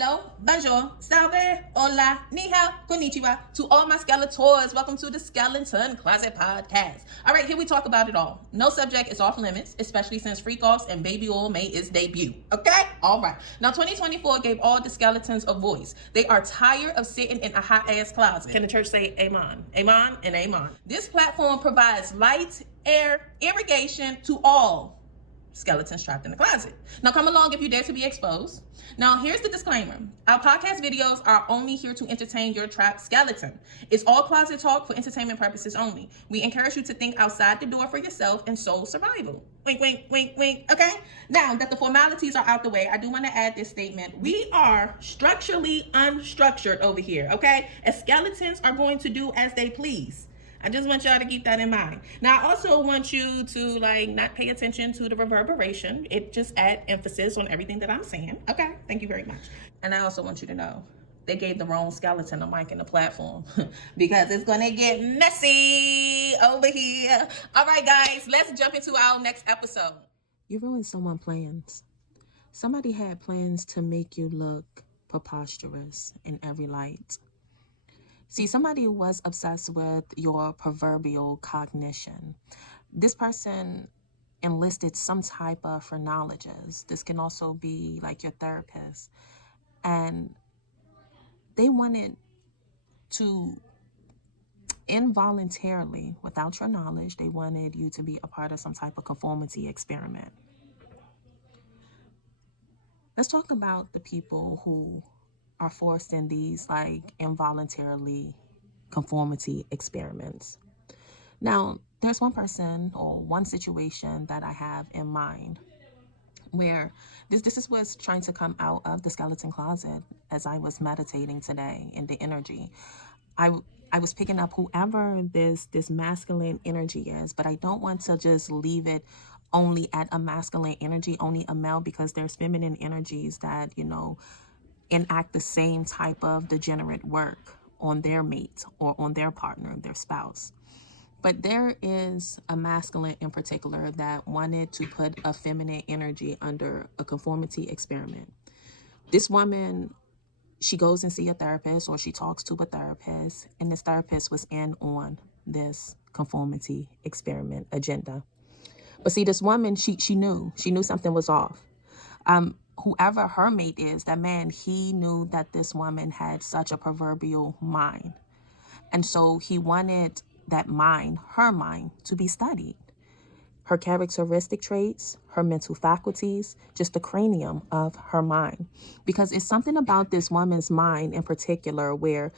Hello, bonjour, salve, hola, ni hao, konnichiwa. To all my Skeletors, welcome to the Skeleton Closet podcast. All right, here we talk about it all. No subject is off limits, especially since Freak Offs and Baby Oil made its debut. Okay? All right. Now, 2024 gave all the skeletons a voice. They are tired of sitting in a hot-ass closet. Can the church say amen? Amen and amen. This platform provides light, air, irrigation to all skeletons trapped in the closet. Now come along if you dare to be exposed. Now here's the disclaimer. Our podcast videos are only here to entertain your trapped skeleton. It's all closet talk for entertainment purposes only. We encourage you to think outside the door for yourself and soul survival. Wink, wink, wink, wink, okay? Now that the formalities are out the way, I do want to add this statement. We are structurally unstructured over here, okay? As skeletons are going to do as they please. I just want y'all to keep that in mind. Now, I also want you to not pay attention to the reverberation. It just adds emphasis on everything that I'm saying. Okay, thank you very much. And I also want you to know they gave the wrong skeleton a mic and a platform because it's gonna get messy over here. All right, guys, let's jump into our next episode. You ruined someone's plans. Somebody had plans to make you look preposterous in every light. See, somebody was obsessed with your proverbial cognition. This person enlisted some type of phrenologist. This can also be like your therapist. And they wanted to involuntarily, without your knowledge, they wanted you to be a part of some type of conformity experiment. Let's talk about the people who are forced in these involuntarily conformity experiments. Now, there's one person or one situation that I have in mind where this is what's trying to come out of the skeleton closet as I was meditating today in the energy. I was picking up whoever this masculine energy is, but I don't want to just leave it only at a masculine energy, only a male, because there's feminine energies that, enact the same type of degenerate work on their mate or on their partner, their spouse. But there is a masculine in particular that wanted to put a feminine energy under a conformity experiment. This woman, she goes and see a therapist or she talks to a therapist, and this therapist was in on this conformity experiment agenda. But see, this woman, she knew something was off. Whoever her mate is, that man, he knew that this woman had such a proverbial mind. And so he wanted that mind, her mind, to be studied. Her characteristic traits, her mental faculties, just the cranium of her mind. Because it's something about this woman's mind in particular where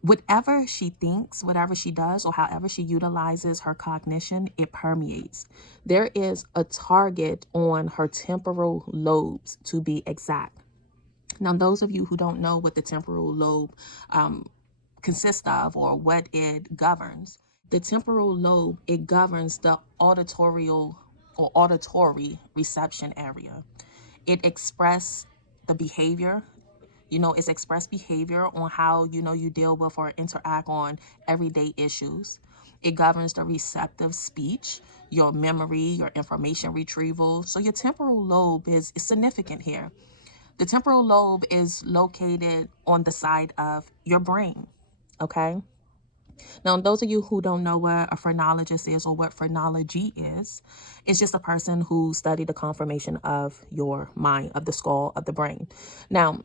whatever she thinks, whatever she does, or however she utilizes her cognition, it permeates. There is a target on her temporal lobes, to be exact. Now, those of you who don't know what the temporal lobe consists of or what it governs, the temporal lobe, it governs the auditory reception area. It expresses the behavior. It's expressed behavior on how, you deal with or interact on everyday issues. It governs the receptive speech, your memory, your information retrieval. So your temporal lobe is significant here. The temporal lobe is located on the side of your brain, okay? Now, those of you who don't know what a phrenologist is or what phrenology is, it's just a person who studied the conformation of your mind, of the skull, of the brain. Now,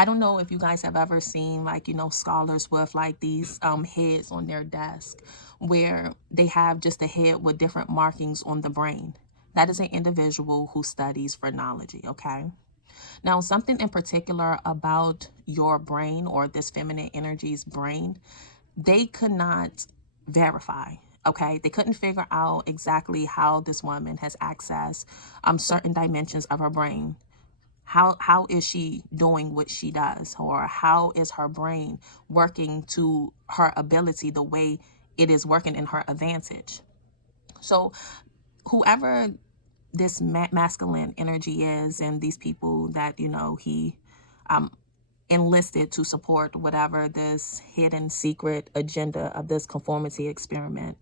I don't know if you guys have ever seen scholars with these heads on their desk where they have just a head with different markings on the brain. That is an individual who studies phrenology, okay? Now, something in particular about your brain or this feminine energy's brain, they could not verify. Okay, they couldn't figure out exactly how this woman has accessed certain dimensions of her brain. How is she doing what she does, or how is her brain working to her ability the way it is working in her advantage? So whoever this masculine energy is, and these people that, he enlisted to support whatever this hidden secret agenda of this conformity experiment,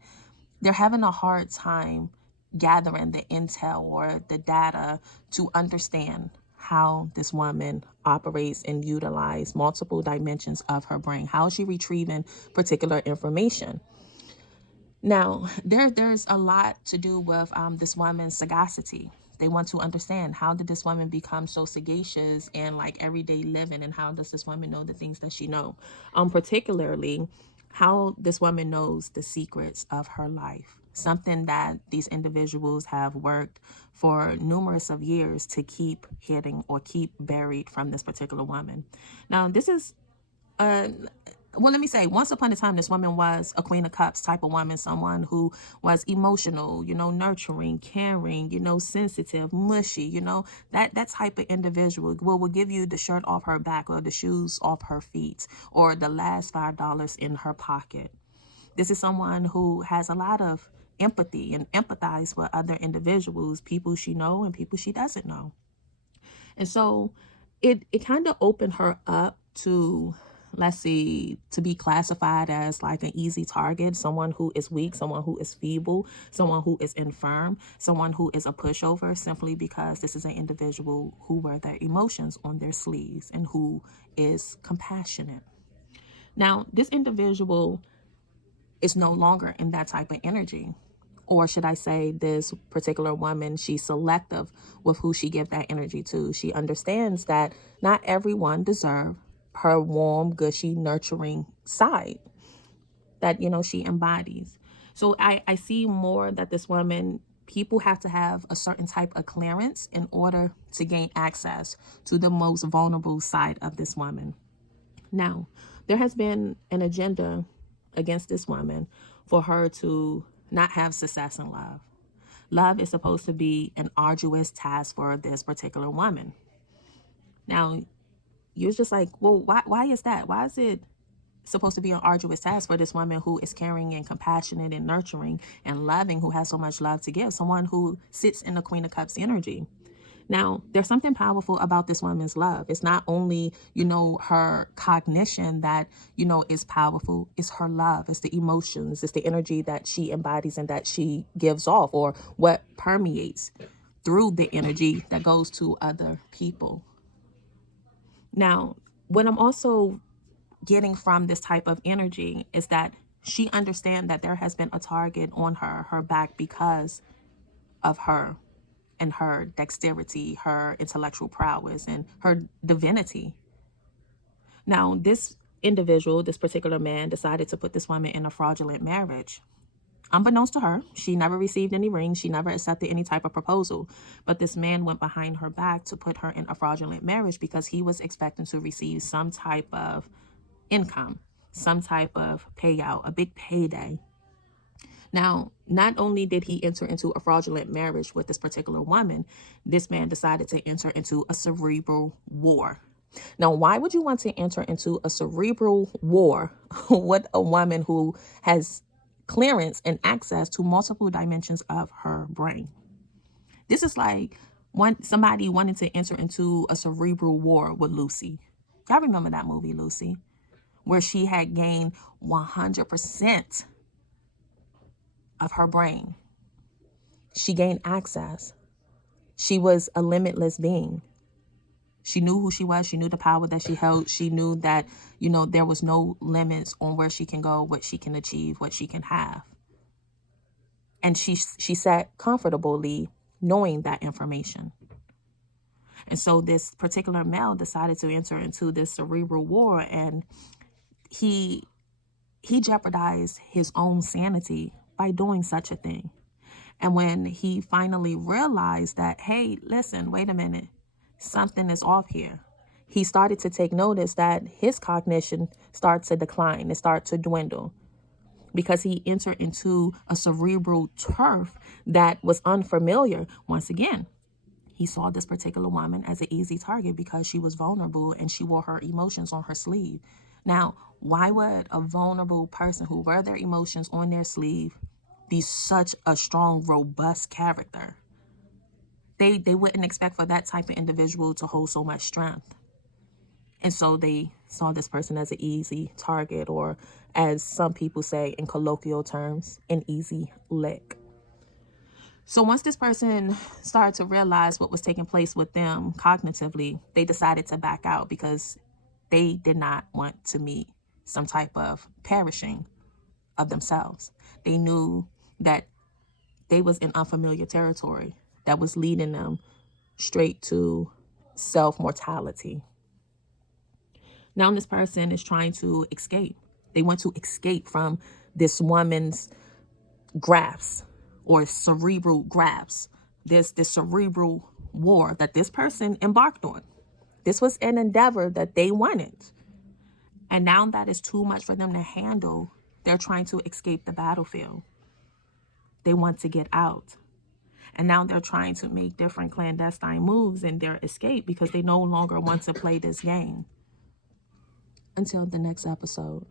they're having a hard time gathering the intel or the data to understand how this woman operates and utilizes multiple dimensions of her brain. How is she retrieving particular information? Now, there's a lot to do with this woman's sagacity. They want to understand, how did this woman become so sagacious in like everyday living, and how does this woman know the things that she know? Particularly, how this woman knows the secrets of her life. Something that these individuals have worked for numerous of years to keep hidden or keep buried from this particular woman. Now, this is well, let me say, once upon a time, this woman was a Queen of Cups type of woman, someone who was emotional, nurturing, caring, sensitive, mushy, that type of individual will give you the shirt off her back or the shoes off her feet or the last $5 in her pocket. This is someone who has a lot of empathy and empathize with other individuals, people she know and people she doesn't know. And so it kind of opened her up to, let's see, to be classified as like an easy target, someone who is weak, someone who is feeble, someone who is infirm, someone who is a pushover, simply because this is an individual who wear their emotions on their sleeves and who is compassionate. Now, this individual is no longer in that type of energy. Or should I say, this particular woman, she's selective with who she gives that energy to. She understands that not everyone deserves her warm, gushy, nurturing side that, she embodies. So I see more that this woman, people have to have a certain type of clearance in order to gain access to the most vulnerable side of this woman. Now, there has been an agenda against this woman for her to not have success in love. Love is supposed to be an arduous task for this particular woman. Now, you're just like, well, why is that? Why is it supposed to be an arduous task for this woman who is caring and compassionate and nurturing and loving, who has so much love to give, someone who sits in the Queen of Cups energy? Now, there's something powerful about this woman's love. It's not only, her cognition that, is powerful. It's her love. It's the emotions. It's the energy that she embodies and that she gives off, or what permeates through the energy that goes to other people. Now, what I'm also getting from this type of energy is that she understands that there has been a target on her back, because of her and her dexterity, her intellectual prowess, and her divinity. Now, this individual, this particular man, decided to put this woman in a fraudulent marriage. Unbeknownst to her, she never received any rings. She never accepted any type of proposal. But this man went behind her back to put her in a fraudulent marriage because he was expecting to receive some type of income, some type of payout, a big payday. Now, not only did he enter into a fraudulent marriage with this particular woman, this man decided to enter into a cerebral war. Now, why would you want to enter into a cerebral war with a woman who has clearance and access to multiple dimensions of her brain? This is like somebody wanting to enter into a cerebral war with Lucy. Y'all remember that movie, Lucy, where she had gained 100% of her brain. She gained access. She was a limitless being. She knew who she was. She knew the power that she held. She knew that, there was no limits on where she can go, what she can achieve, what she can have. And she sat comfortably knowing that information. And so this particular male decided to enter into this cerebral war, and he jeopardized his own sanity by doing such a thing. And when he finally realized that, hey, listen, wait a minute, something is off here, he started to take notice that his cognition starts to decline. It starts to dwindle because he entered into a cerebral turf that was unfamiliar. Once again, he saw this particular woman as an easy target because she was vulnerable and she wore her emotions on her sleeve. Now, why would a vulnerable person who wear their emotions on their sleeve be such a strong, robust character? They wouldn't expect for that type of individual to hold so much strength. And so they saw this person as an easy target, or as some people say in colloquial terms, an easy lick. So once this person started to realize what was taking place with them cognitively, they decided to back out because they did not want to meet some type of perishing of themselves. They knew that they was in unfamiliar territory that was leading them straight to self-mortality. Now this person is trying to escape. They want to escape from this woman's grasp or cerebral grasp. This cerebral war that this person embarked on. This was an endeavor that they wanted. And now that is too much for them to handle. They're trying to escape the battlefield. They want to get out. And now they're trying to make different clandestine moves in their escape because they no longer want to play this game. Until the next episode.